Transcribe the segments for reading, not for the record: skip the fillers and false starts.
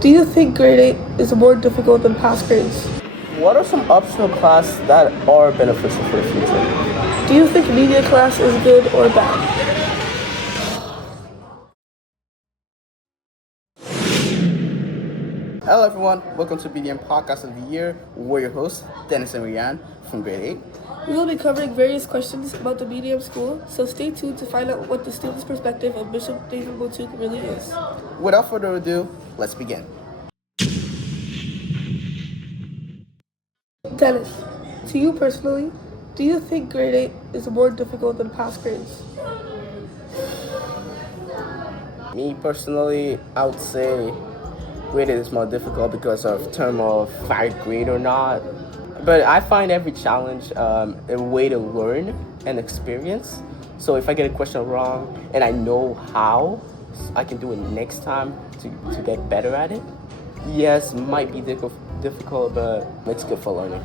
Do you think grade 8 is more difficult than past grades? What are some optional classes that are beneficial for the future? Do you think media class is good or bad? Hello everyone, welcome to BDM Podcast of the Year. We're your hosts, Dennis and Rianne from grade 8. We will be covering various questions about the medium school, so stay tuned to find out what the student's perspective of Bishop David Motuk really is. Without further ado, let's begin. Dennis, to you personally, do you think grade 8 is more difficult than past grades? Me personally, I would say grade 8 is more difficult because of term of if I grade or not. But I find every challenge a way to learn and experience. So if I get a question wrong and I know how, I can do it next time to get better at it. Yes, might be difficult, but it's good for learning.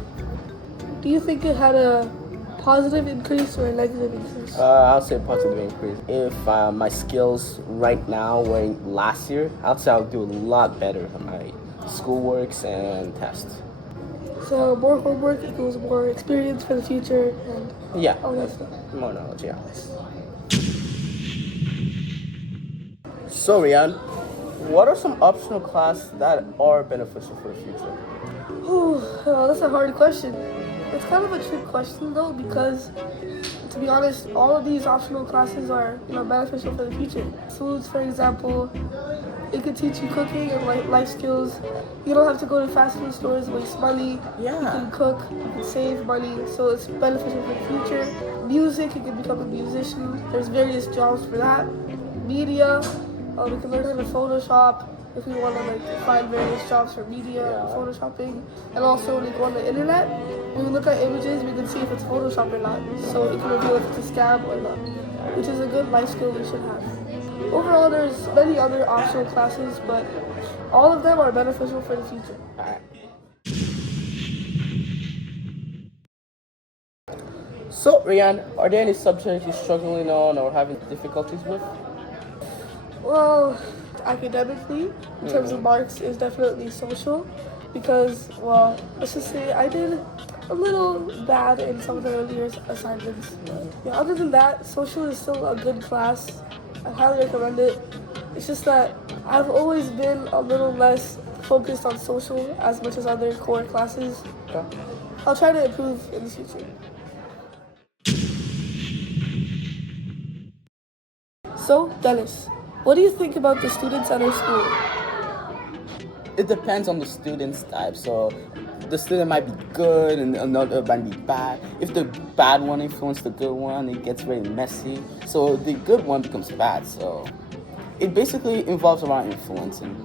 Do you think it had a positive increase or a negative increase? I'll say positive increase. If my skills right now were in last year, I'd say I'll do a lot better on my schoolworks and tests. So more homework equals more experience for the future and Yeah, all that stuff. more knowledge, yeah. So, Rian, what are some optional classes that are beneficial for the future? That's a hard question. It's kind of a trick question though, because to be honest, all of these optional classes are beneficial for the future. Foods, for example, it could teach you cooking and life skills. You don't have to go to fast food stores, waste money. Yeah. You can cook, you can save money, so it's beneficial for the future. Music, you can become a musician. There's various jobs for that. Media, we can learn how to Photoshop if we want to find various jobs for media and photoshopping. And also when we go on the internet, when we look at images, we can see if it's Photoshop or not. So it can reveal if it's a scam or not, which is a good life skill we should have. Overall, there's many other optional classes, but all of them are beneficial for the future. So, Rian, are there any subjects you're struggling on or having difficulties with? Well, academically, in terms of marks, is definitely social because, well, let's just say I did a little bad in some of the earlier assignments. Yeah, other than that, social is still a good class. I highly recommend it. It's just that I've always been a little less focused on social as much as other core classes. Okay. I'll try to improve in the future. So, Dennis, what do you think about the students at our school? It depends on the student's type. So the student might be good and another might be bad. If the bad one influences the good one, it gets very messy. So the good one becomes bad. So it basically involves around influencing.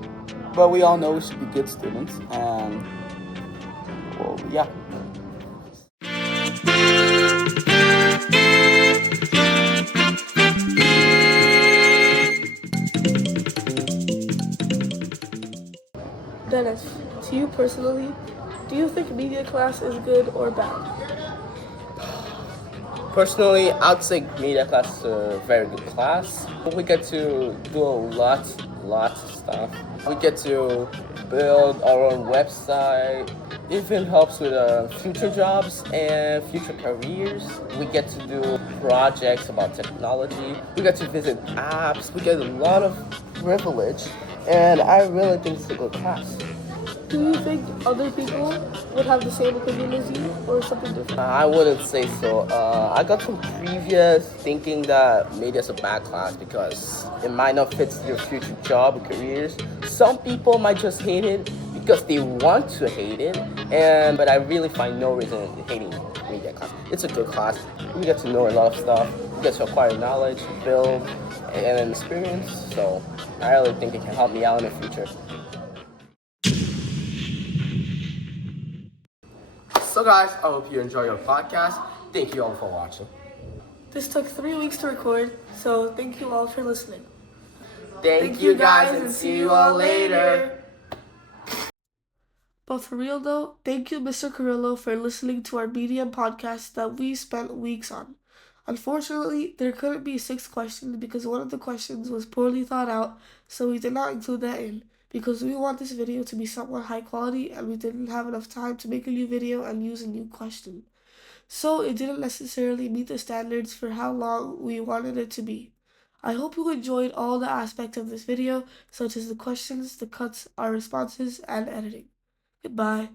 But we all know we should be good students. And well, yeah. Dennis, to you personally, do you think media class is good or bad? Personally, I'd say media class is a very good class. We get to do a lot of stuff. We get to build our own website. It even helps with future jobs and future careers. We get to do projects about technology. We get to visit apps. We get a lot of privilege, and I really think it's a good class. Do you think other people would have the same opinion as you or something different? I wouldn't say so. I got some previous thinking that maybe it's a bad class because it might not fit your future job or careers. Some people might just hate it because they want to hate it, but I really find no reason in hating media class. It's a good class. We get to know a lot of stuff. We get to acquire knowledge, build, and experience. So I really think it can help me out in the future. So guys, I hope you enjoy your podcast. Thank you all for watching. This took 3 weeks to record, so thank you all for listening. Thank you guys and see you all later. But for real though, thank you Mr. Carrillo for listening to our Medium podcast that we spent weeks on. Unfortunately, there couldn't be 6 questions because one of the questions was poorly thought out, so we did not include that in. because we want this video to be somewhat high quality and we didn't have enough time to make a new video and use a new question. So it didn't necessarily meet the standards for how long we wanted it to be. I hope you enjoyed all the aspects of this video, such as the questions, the cuts, our responses, and editing. Goodbye.